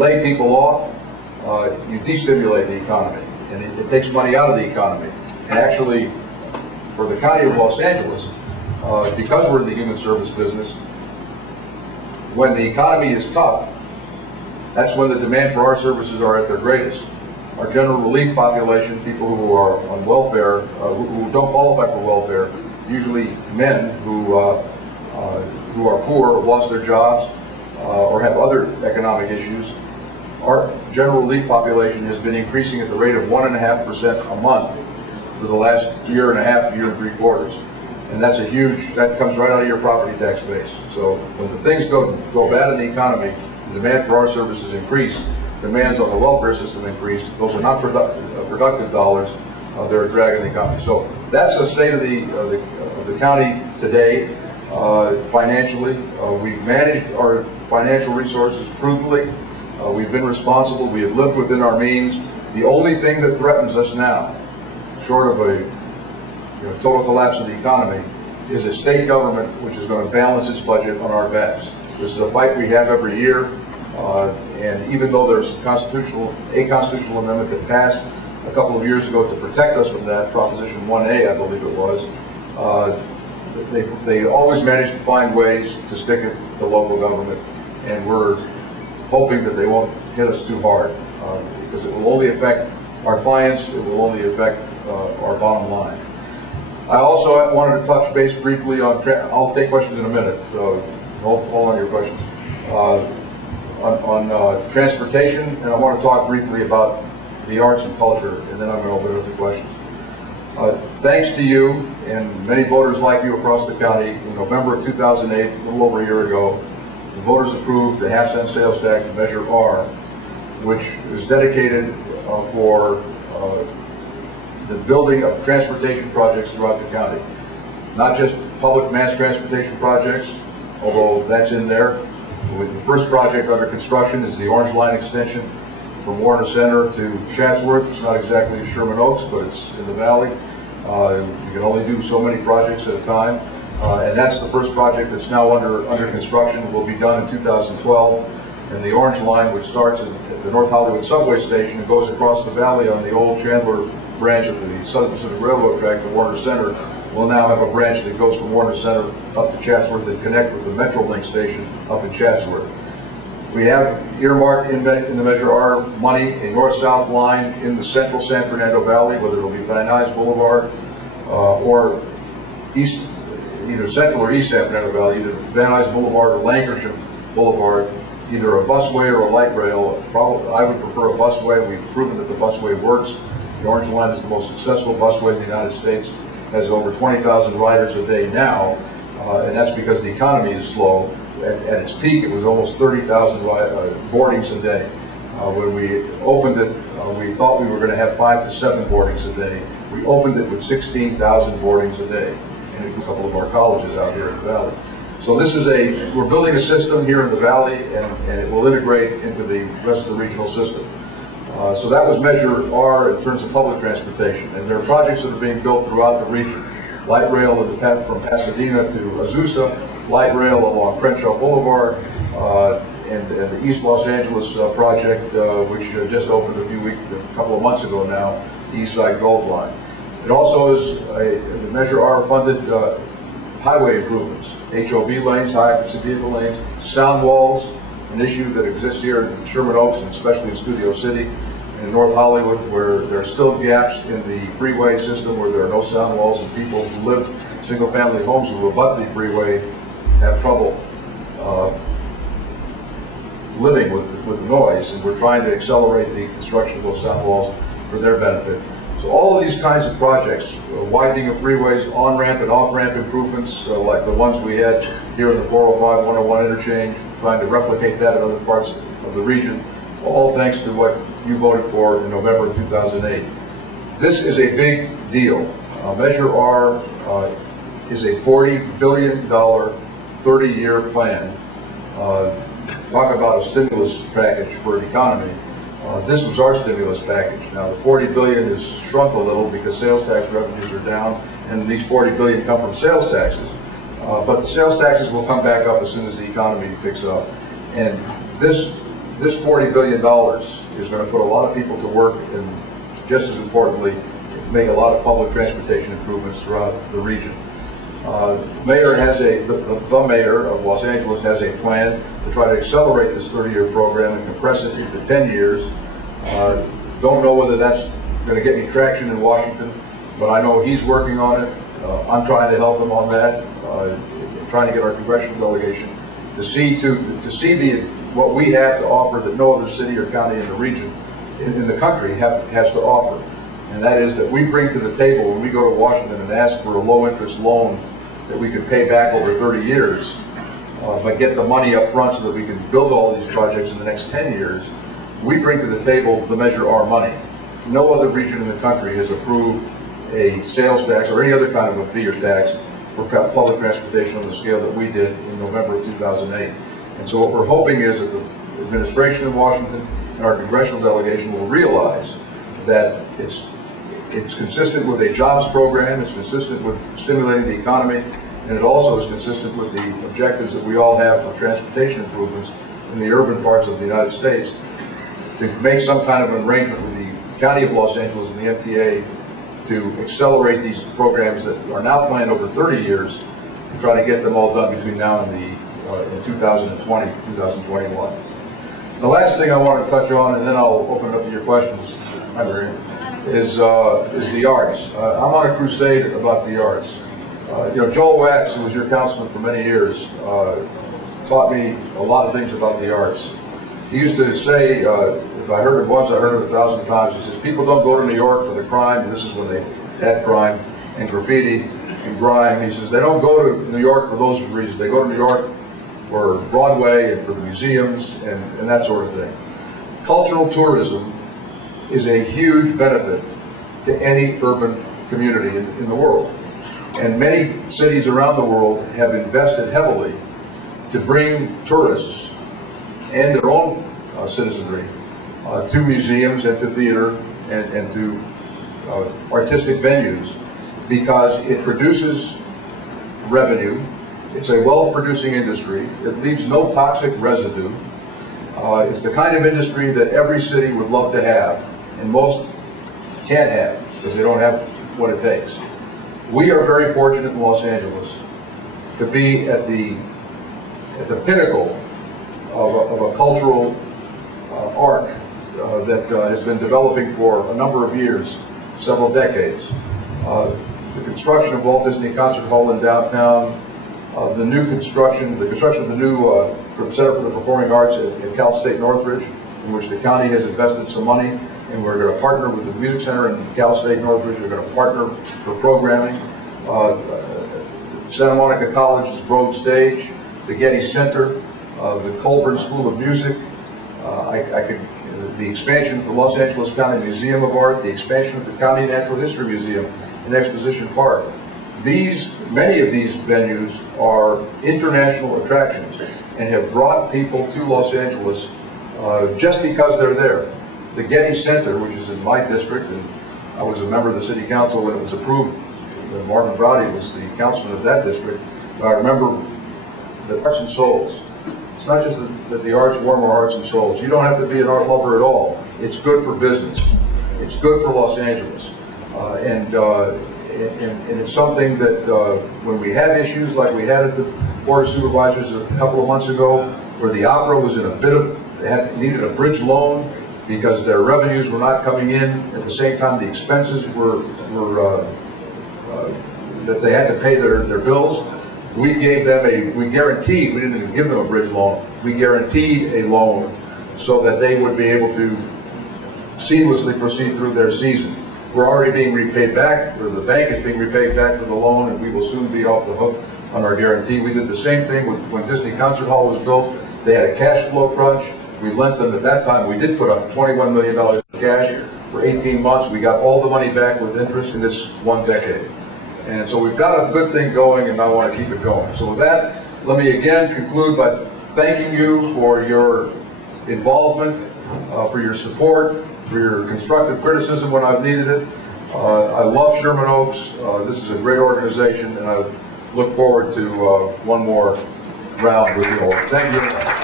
lay people off, you destimulate the economy, and it takes money out of the economy. And actually, for the County of Los Angeles, because we're in the human service business, when the economy is tough, that's when the demand for our services are at their greatest. Our general relief population, people who are on welfare, who don't qualify for welfare, usually men who are poor, have lost their jobs, or have other economic issues. Our general relief population has been increasing at the rate of 1.5% a month for the last year and a half, year and 3/4. And that's a huge, that comes right out of your property tax base. So when the things go bad in the economy, the demand for our services increase, demands on the welfare system increase. Those are not productive dollars, they're a drag on the economy. So that's the state of the county today. Financially, we've managed our financial resources prudently. We've been responsible. We have lived within our means. The only thing that threatens us now, short of a total collapse of the economy, is a state government which is going to balance its budget on our backs. This is a fight we have every year, and even though there's a constitutional amendment that passed a couple of years ago to protect us from that, Proposition 1A, I believe it was, they always manage to find ways to stick it to local government, and we're hoping that they won't hit us too hard, because it will only affect our clients, it will only affect our bottom line. I also wanted to touch base briefly on, I'll take questions in a minute, so hold on your questions, on transportation, and I want to talk briefly about the arts and culture, and then I'm going to open it up to questions. Thanks to you and many voters like you across the county, in November of 2008, a little over a year ago, the voters approved the half-cent sales tax, Measure R, which is dedicated for the building of transportation projects throughout the county. Not just public mass transportation projects, although that's in there. The first project under construction is the Orange Line extension from Warner Center to Chatsworth. It's not exactly in Sherman Oaks, but it's in the valley. You can only do so many projects at a time. And that's the first project that's now under construction, will be done in 2012. And the Orange Line, which starts at the North Hollywood subway station and goes across the valley on the old Chandler branch of the Southern Pacific Railroad track to Warner Center, will now have a branch that goes from Warner Center up to Chatsworth and connect with the Metrolink station up in Chatsworth. We have earmarked in the Measure R money a north-south line in the central San Fernando Valley, whether it'll be Van Nuys Boulevard or either central or east San Fernando Valley, either Van Nuys Boulevard or Lancashire Boulevard, either a busway or a light rail. I would prefer a busway. We've proven that the busway works. The Orange Line is the most successful busway in the United States, has over 20,000 riders a day now, and that's because the economy is slow. At its peak, it was almost 30,000 boardings a day. When we opened it, we thought we were going to have 5 to 7 boardings a day. We opened it with 16,000 boardings a day, and a couple of our colleges out here in the valley. So this is we're building a system here in the valley, and it will integrate into the rest of the regional system. So that was Measure R in terms of public transportation, and there are projects that are being built throughout the region. Light rail in the path from Pasadena to Azusa, light rail along Crenshaw Boulevard, and the East Los Angeles project, which just opened a couple of months ago now, the East Side Gold Line. It also is a Measure R funded highway improvements, HOV lanes, high occupancy vehicle lanes, sound walls, an issue that exists here in Sherman Oaks and especially in Studio City, in North Hollywood, where there are still gaps in the freeway system where there are no sound walls, and people who live single-family homes who abut the freeway have trouble living with the noise, and we're trying to accelerate the construction of those sound walls for their benefit. So all of these kinds of projects, widening of freeways, on-ramp and off-ramp improvements, like the ones we had here in the 405-101 interchange, trying to replicate that in other parts of the region, all thanks to what you voted for in November of 2008. This is a big deal. Measure R is a $40 billion 30-year plan. Talk about a stimulus package for the economy. This was our stimulus package. Now the $40 billion is shrunk a little because sales tax revenues are down, and these $40 billion come from sales taxes. But the sales taxes will come back up as soon as the economy picks up. And this this $40 billion is going to put a lot of people to work, and just as importantly, make a lot of public transportation improvements throughout the region. The mayor of Los Angeles has a plan to try to accelerate this 30-year program and compress it into 10 years. Don't know whether that's going to get any traction in Washington, but I know he's working on it. I'm trying to help him on that, trying to get our congressional delegation to see what we have to offer that no other city or county in the region, in the country, has to offer. And that is that we bring to the table when we go to Washington and ask for a low-interest loan that we can pay back over 30 years, but get the money up front so that we can build all these projects in the next 10 years. We bring to the table the measure our money. No other region in the country has approved a sales tax or any other kind of a fee or tax for public transportation on the scale that we did in November of 2008. And so what we're hoping is that the administration in Washington and our congressional delegation will realize that it's consistent with a jobs program, it's consistent with stimulating the economy, and it also is consistent with the objectives that we all have for transportation improvements in the urban parts of the United States, to make some kind of an arrangement with the County of Los Angeles and the MTA to accelerate these programs that are now planned over 30 years, and try to get them all done between now and in 2020, 2021. The last thing I want to touch on, and then I'll open it up to your questions, is the arts. I'm on a crusade about the arts. Joel Wax, who was your councilman for many years, taught me a lot of things about the arts. He used to say, if I heard it once, I heard it 1,000 times. He says, people don't go to New York for the crime, and this is when they had crime, and graffiti, and grime. He says, they don't go to New York for those reasons. They go to New York for Broadway and for the museums and that sort of thing. Cultural tourism is a huge benefit to any urban community in the world. And many cities around the world have invested heavily to bring tourists and their own citizenry to museums and to theater and to artistic venues, because it produces revenue. It's a wealth-producing industry. It leaves no toxic residue. It's the kind of industry that every city would love to have, and most can't have because they don't have what it takes. We are very fortunate in Los Angeles to be at the pinnacle of a cultural arc that has been developing for a number of years, several decades. The construction of Walt Disney Concert Hall in downtown, the construction of the new Center for the Performing Arts at Cal State Northridge, in which the county has invested some money, and we're going to partner with the Music Center in Cal State Northridge. We're going to partner for programming. Santa Monica College's Broad Stage, the Getty Center, the Colburn School of Music, the expansion of the Los Angeles County Museum of Art, the expansion of the County Natural History Museum in Exposition Park. Many of these venues are international attractions and have brought people to Los Angeles just because they're there. The Getty Center, which is in my district, and I was a member of the city council when it was approved. Marvin Browdy was the councilman of that district. But I remember the arts and souls. It's not just that the arts warm our hearts and souls. You don't have to be an art lover at all. It's good for business. It's good for Los Angeles. And it's something that when we have issues like we had at the Board of Supervisors a couple of months ago, where the opera was in needed a bridge loan because their revenues were not coming in at the same time the expenses were that they had to pay their bills. We gave them we didn't even give them a bridge loan, we guaranteed a loan so that they would be able to seamlessly proceed through their season. We're already being repaid back, or the bank is being repaid back for the loan, and we will soon be off the hook on our guarantee. We did the same thing when Disney Concert Hall was built. They had a cash flow crunch. We lent them at that time. We did put up $21 million in cash for 18 months. We got all the money back with interest in this one decade. And so we've got a good thing going, and I want to keep it going. So with that, let me again conclude by thanking you for your involvement, for your support, for your constructive criticism when I've needed it. I love Sherman Oaks. This is a great organization, and I look forward to one more round with you all. Thank you.